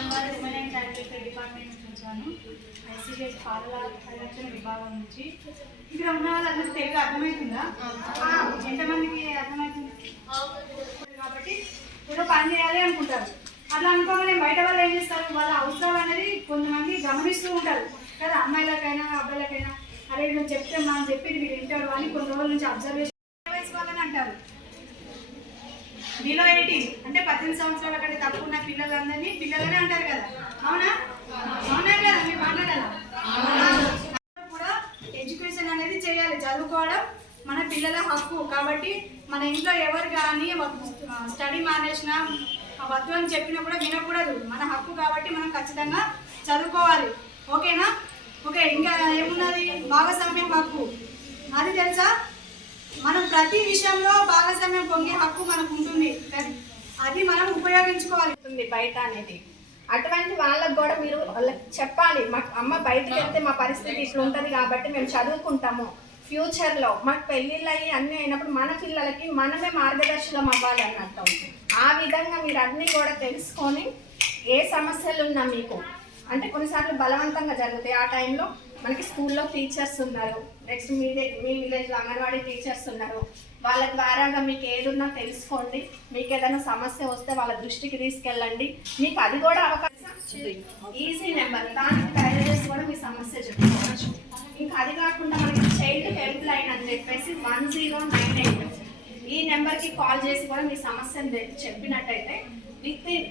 Gangadhar women and child welfare department నుంచి వచ్చాను. ICDS పాలల పరిరక్షణ విభాగం నుంచి. ఇక్కడ ఉన్న వాళ్ళందరికీ తెలుగు అర్థమవుతుందా ఎంతమందికి అర్థమవుతుంది కాబట్టి ఏదో పని చేయాలి అనుకుంటారు. అట్లా అనుకోగానే బయట వాళ్ళు ఏం చేస్తారు? వాళ్ళ అవసరాలు అనేది కొంతమంది గమనిస్తూ ఉంటారు. కదా అమ్మాయిలకైనా అబ్బాయిలకైనా అరే నువ్వు చెప్తే మనం చెప్పేది వీడు వింటాడు అని కొన్ని రోజుల నుంచి అబ్జర్వేషన్ బిలో ఎయిటీన్ అంటే పద్దెనిమిది సంవత్సరాల కంటే తక్కువ ఉన్న పిల్లలందరినీ పిల్లలనే అంటారు కదా. అవునా? అవునా కదా? మీరు మాట్లాడాలా? కూడా ఎడ్యుకేషన్ అనేది చేయాలి. చదువుకోవడం మన పిల్లల హక్కు. కాబట్టి మన ఇంట్లో ఎవరు కానీ స్టడీ మానేసినా వద్దు అని చెప్పినా కూడా వినకూడదు. మన హక్కు కాబట్టి మనం ఖచ్చితంగా చదువుకోవాలి. ఓకేనా? ఓకే ఇంకా ఏమున్నది? భాగస్వామ్యం హక్కు. అది తెలుసా? ప్రతి విషయంలో భాగస్వామ్యం పొంగే హక్కు మనకు ఉంటుంది అది మనం ఉపయోగించుకోవాలి. బయట అనేది. అటువంటి వాళ్ళకు కూడా మీరు వాళ్ళకి చెప్పాలి. మాకు అమ్మ బయటకు వెళ్తే మా పరిస్థితి ఇట్లా ఉంటుంది కాబట్టి మేము చదువుకుంటాము. ఫ్యూచర్లో మాకు పెళ్ళిళ్ళు అయ్యి అన్నీ అయినప్పుడు మన పిల్లలకి మనమే మార్గదర్శనం అవ్వాలి అన్నట్టు. ఆ విధంగా మీరు అన్నీ కూడా తెలుసుకొని ఏ సమస్యలు ఉన్నా మీకు అంటే కొన్నిసార్లు బలవంతంగా జరుగుతాయి. ఆ టైంలో మనకి స్కూల్లో టీచర్స్ ఉన్నారు. నెక్స్ట్ మీ మీ విలేజ్లో అంగన్వాడీ టీచర్స్ ఉన్నారు. వాళ్ళ ద్వారాగా మీకు ఏదున్నా తెలుసుకోండి. మీకు ఏదైనా సమస్య వస్తే వాళ్ళ దృష్టికి తీసుకెళ్ళండి. మీకు అది కూడా అవకాశం ఈజీ నెంబర్ దానికి తయారు చేసి కూడా మీ సమస్య చెప్పుకోవచ్చు. ఇంకా అది కాకుండా మనకి చైల్డ్ హెల్ప్ లైన్ అని చెప్పేసి వన్ జీరో నైన్ ఎయిట్ ఈ నెంబర్కి కాల్ చేసి కూడా మీ సమస్యను చెప్పినట్టయితే విత్ ఇన్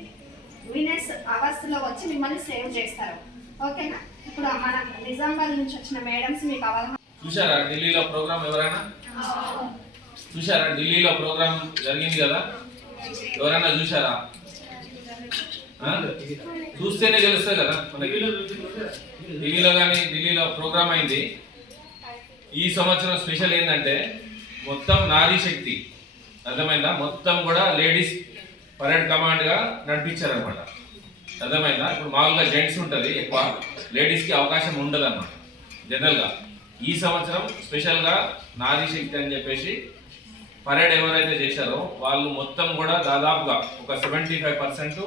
మినిట్స్ అవర్స్లో వచ్చి మిమ్మల్ని సేవ్ చేస్తారు. ఓకేనా ఇప్పుడు మన నిజామాబాద్ నుంచి వచ్చిన మేడమ్స్ మీకు అవగాహన చూసారా ఢిల్లీలో ప్రోగ్రామ్ ఎవరైనా? చూసారా ఢిల్లీలో ప్రోగ్రామ్ జరిగింది కదా? ఎవరైనా చూసారా చూస్తేనే తెలుస్తుంది కదా మనకి. టీవీలో కానీ ఢిల్లీలో ప్రోగ్రామ్ అయింది. ఈ సంవత్సరం స్పెషల్ ఏంటంటే మొత్తం నారీ శక్తి. అర్థమైందా? మొత్తం కూడా లేడీస్ పరేడ్ కమాండ్గా నడిపించారు అనమాట అర్థమైందా? ఇప్పుడు మామూలుగా జెంట్స్ ఉంటుంది ఎక్కువ లేడీస్కి అవకాశం ఉండదు అనమాట జనరల్గా. ఈ సంవత్సరం స్పెషల్గా నారీ శక్తి అని చెప్పేసి పరేడ్ ఎవరైతే చేశారో వాళ్ళు మొత్తం కూడా దాదాపుగా ఒక సెవెంటీ ఫైవ్ పర్సెంట్